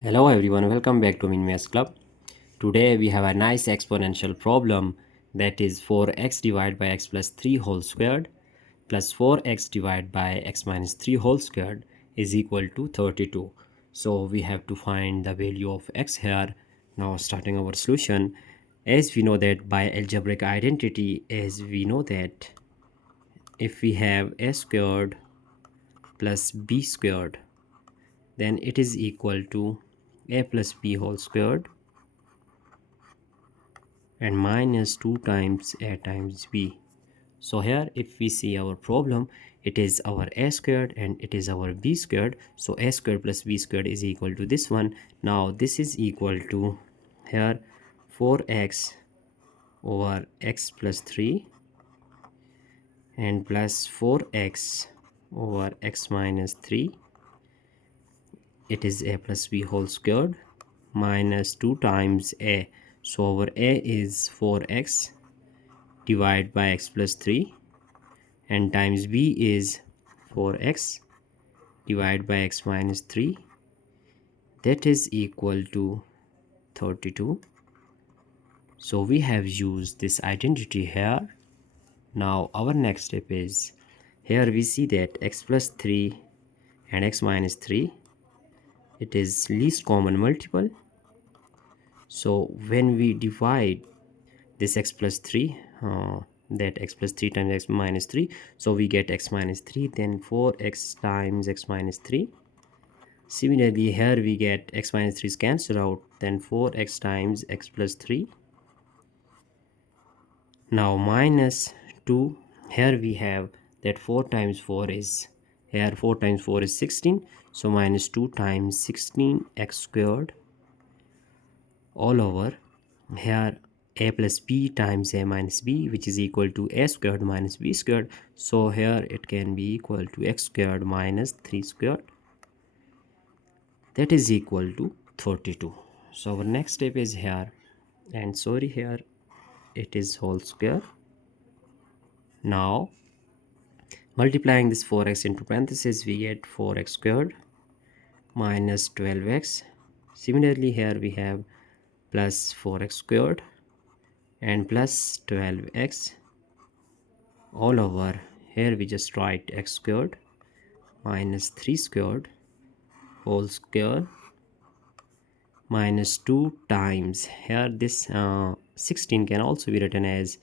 Hello everyone, welcome back to Amin Maths Club. Today we have a nice exponential problem, that is 4x divided by x plus 3 whole squared plus 4x divided by x minus 3 whole squared is equal to 32. So we have to find the value of x here. Now starting our solution, as we know that by algebraic identity, as we know that if we have a squared plus b squared, then it is equal to a plus b whole squared and minus 2 times a times b. So here if we see our problem, it is our a squared and it is our b squared. So a squared plus b squared is equal to this one. Now this is equal to here 4x over x plus 3 and plus 4x over x minus 3. It is a plus b whole squared minus 2 times a. So our a is 4x divided by x plus 3 and times b is 4x divided by x minus 3, that is equal to 32. So we have used this identity here. Now our next step is, here we see that x plus 3 and x minus 3, it is least common multiple. So when we divide this x plus 3, that x plus 3 times x minus 3, so we get x minus 3, then 4x times x minus 3. Similarly here we get x minus 3 is cancelled out, then 4x times x plus 3. Now minus 2, here we have that 4 times 4 is, here 4 times 4 is 16, so minus 2 times 16x squared all over here a plus b times a minus b, which is equal to a squared minus b squared. So here it can be equal to x squared minus 3 squared, that is equal to 32. So our next step is here, and sorry, here it is whole square. Now multiplying this 4x into parentheses, we get 4x squared minus 12x. Similarly here we have plus 4x squared and plus 12x all over, here we just write x squared minus 3 squared whole square minus 2 times, here this 16 can also be written as,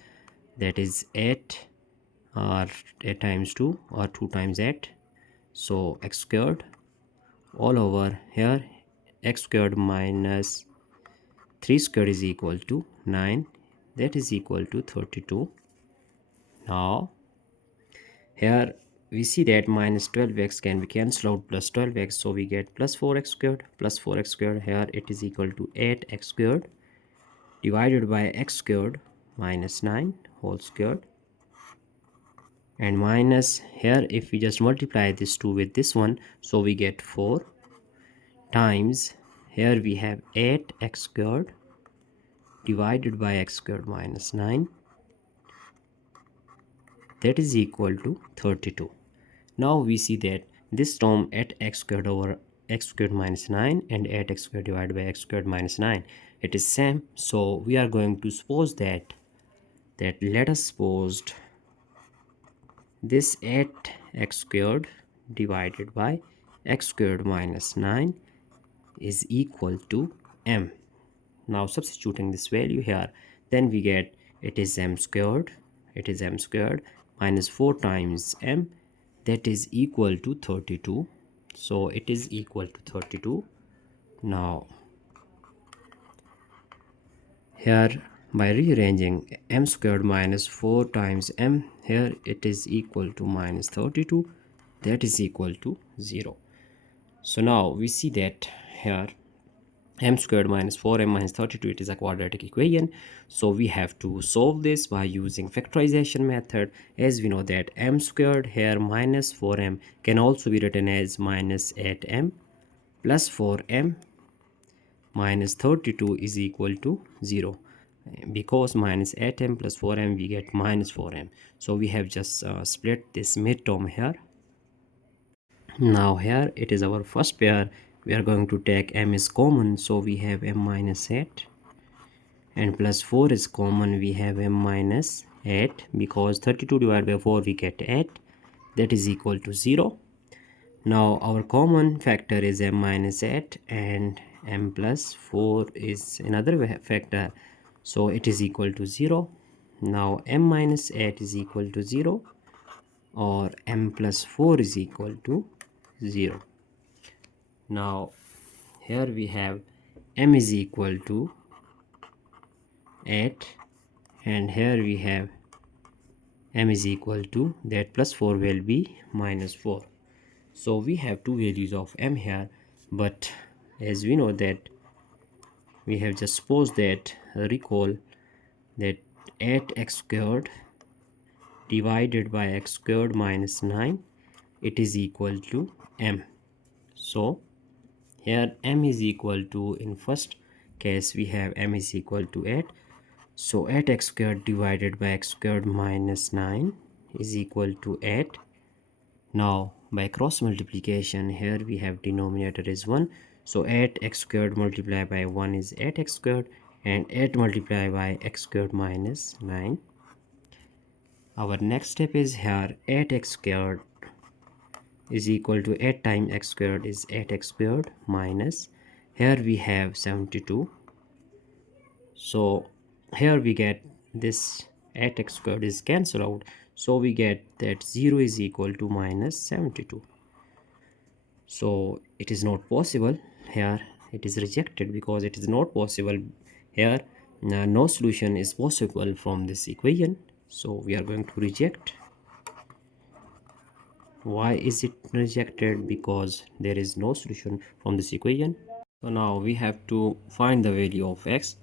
that is 8 or 8 times 2 or 2 times 8, so x squared all over here x squared minus 3 squared is equal to 9, that is equal to 32. Now here we see that minus 12x can be cancelled out plus 12x, so we get plus 4x squared plus 4x squared, here it is equal to 8x squared divided by x squared minus 9 whole squared, and minus here if we just multiply this 2 with this one, so we get 4 times, here we have 8x squared divided by x squared minus 9, that is equal to 32. Now we see that this term 8x squared over x squared minus 9 and 8x squared divided by x squared minus 9, it is same. So we are going to suppose that let us suppose this 8x squared divided by x squared minus 9 is equal to m. Now substituting this value here, then we get it is m squared minus 4 times m, that is equal to 32. So it is equal to 32. Now here by rearranging m squared minus 4 times m, here it is equal to minus 32, that is equal to 0. So now we see that here m squared minus 4m minus 32, it is a quadratic equation. So we have to solve this by using factorization method, as we know that m squared here minus 4m can also be written as minus 8m plus 4m minus 32 is equal to 0, because minus 8m plus 4m we get minus 4m. So we have just split this midterm here. Now here it is our first pair, we are going to take m is common, so we have m minus 8, and plus 4 is common, we have m minus 8, because 32 divided by 4 we get 8, that is equal to 0. Now our common factor is m minus 8 and m plus 4 is another factor, so it is equal to 0. Now m minus 8 is equal to 0, or m plus 4 is equal to 0. Now here we have m is equal to 8, and here we have m is equal to, that plus 4 will be minus 4. So we have two values of m here, but as we know that we have just supposed that, recall that 8x squared divided by x squared minus 9, it is equal to m. So here m is equal to, in first case we have m is equal to 8, so 8x squared divided by x squared minus 9 is equal to 8. Now by cross multiplication, here we have denominator is 1, so 8x squared multiplied by 1 is 8x squared, and 8 multiplied by x squared minus 9. Our next step is here 8x squared is equal to 8 times x squared is 8x squared minus, here we have 72, so here we get this 8x squared is cancelled out, so we get that 0 is equal to minus 72. So it is not possible here, it is rejected because it is not possible here. No solution is possible from this equation, so we are going to reject. Why is it rejected? Because there is no solution from this equation. So now we have to find the value of x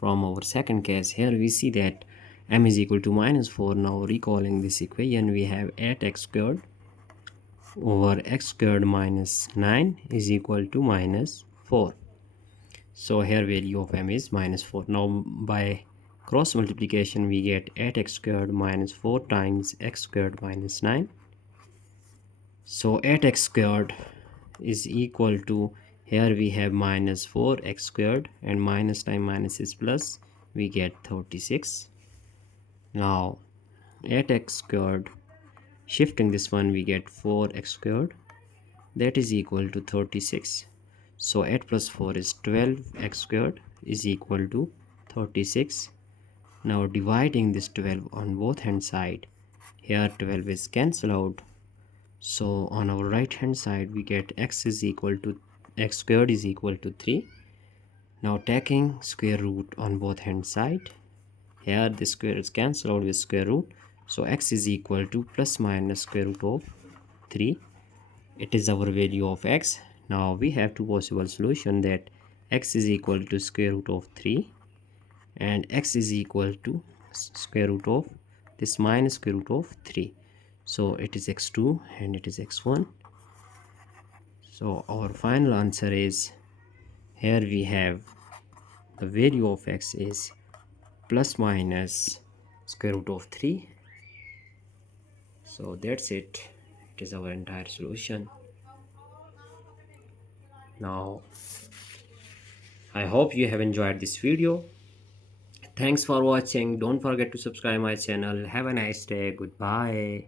from our second case. Here we see that m is equal to minus 4. Now recalling this equation, we have 8x squared over x squared minus 9 is equal to minus 4. So here value of m is minus 4. Now by cross multiplication we get 8x squared minus 4 times x squared minus 9. So 8x squared is equal to, here we have minus 4x squared, and minus times minus is plus, we get 36. Now 8x squared, shifting this one, we get 4x squared, that is equal to 36. So 8 plus 4 is 12x squared is equal to 36. Now dividing this 12 on both hand side, here 12 is cancelled out, so on our right hand side we get x is equal to, x squared is equal to 3. Now taking square root on both hand side, here the square is cancelled out with square root, so x is equal to plus minus square root of 3. It is our value of x. Now we have two possible solutions, that x is equal to square root of 3 and x is equal to square root of this minus square root of 3. So it is x2 and it is x1. So our final answer is, here we have the value of x is plus minus square root of 3. So that's it. It is our entire solution. Now I hope you have enjoyed this video. Thanks for watching. Don't forget to subscribe my channel. Have a nice day. Goodbye.